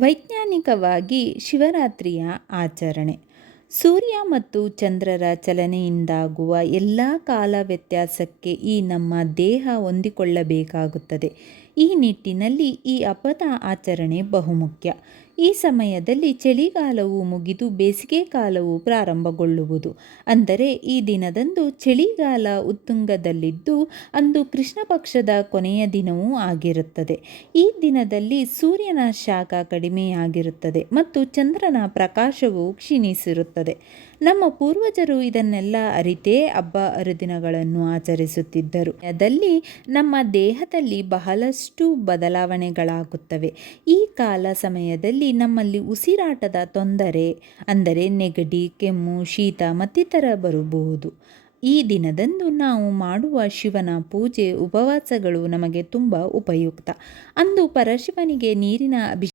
ವೈಜ್ಞಾನಿಕವಾಗಿ ಶಿವರಾತ್ರಿಯ ಆಚರಣೆ ಸೂರ್ಯ ಮತ್ತು ಚಂದ್ರರ ಚಲನೆಯಿಂದಾಗುವ ಎಲ್ಲ ಕಾಲ ವ್ಯತ್ಯಾಸಕ್ಕೆ ಈ ನಮ್ಮ ದೇಹ ಹೊಂದಿಕೊಳ್ಳಬೇಕಾಗುತ್ತದೆ. ಈ ನಿಟ್ಟಿನಲ್ಲಿ ಈ ಹಬ್ಬದ ಆಚರಣೆ ಬಹುಮುಖ್ಯ. ಈ ಸಮಯದಲ್ಲಿ ಚಳಿಗಾಲವು ಮುಗಿದು ಬೇಸಿಗೆ ಕಾಲವು ಪ್ರಾರಂಭಗೊಳ್ಳುವುದು. ಅಂದರೆ ಈ ದಿನದಂದು ಚಳಿಗಾಲ ಉತ್ತುಂಗದಲ್ಲಿದ್ದು ಅಂದು ಕೃಷ್ಣ ಪಕ್ಷದ ಕೊನೆಯ ದಿನವೂ ಆಗಿರುತ್ತದೆ. ಈ ದಿನದಲ್ಲಿ ಸೂರ್ಯನ ಶಾಖ ಕಡಿಮೆಯಾಗಿರುತ್ತದೆ ಮತ್ತು ಚಂದ್ರನ ಪ್ರಕಾಶವು ಕ್ಷೀಣಿಸಿರುತ್ತದೆ. ನಮ್ಮ ಪೂರ್ವಜರು ಇದನ್ನೆಲ್ಲ ಅರಿತೇ ಹಬ್ಬ ಹರಿದಿನಗಳನ್ನು ಆಚರಿಸುತ್ತಿದ್ದರು. ಅದರಲ್ಲಿ ನಮ್ಮ ದೇಹದಲ್ಲಿ ಬಹಳಷ್ಟು ಬದಲಾವಣೆಗಳಾಗುತ್ತವೆ. ಈ ಕಾಲ ಸಮಯದಲ್ಲಿ ನಮ್ಮಲ್ಲಿ ಉಸಿರಾಟದ ತೊಂದರೆ ಅಂದರೆ ನೆಗಡಿ, ಕೆಮ್ಮು, ಶೀತ ಮತ್ತಿತರ ಬರಬಹುದು. ಈ ದಿನದಂದು ನಾವು ಮಾಡುವ ಶಿವನ ಪೂಜೆ, ಉಪವಾಸಗಳು ನಮಗೆ ತುಂಬ ಉಪಯುಕ್ತ. ಅಂದು ಪರಶಿವನಿಗೆ ನೀರಿನ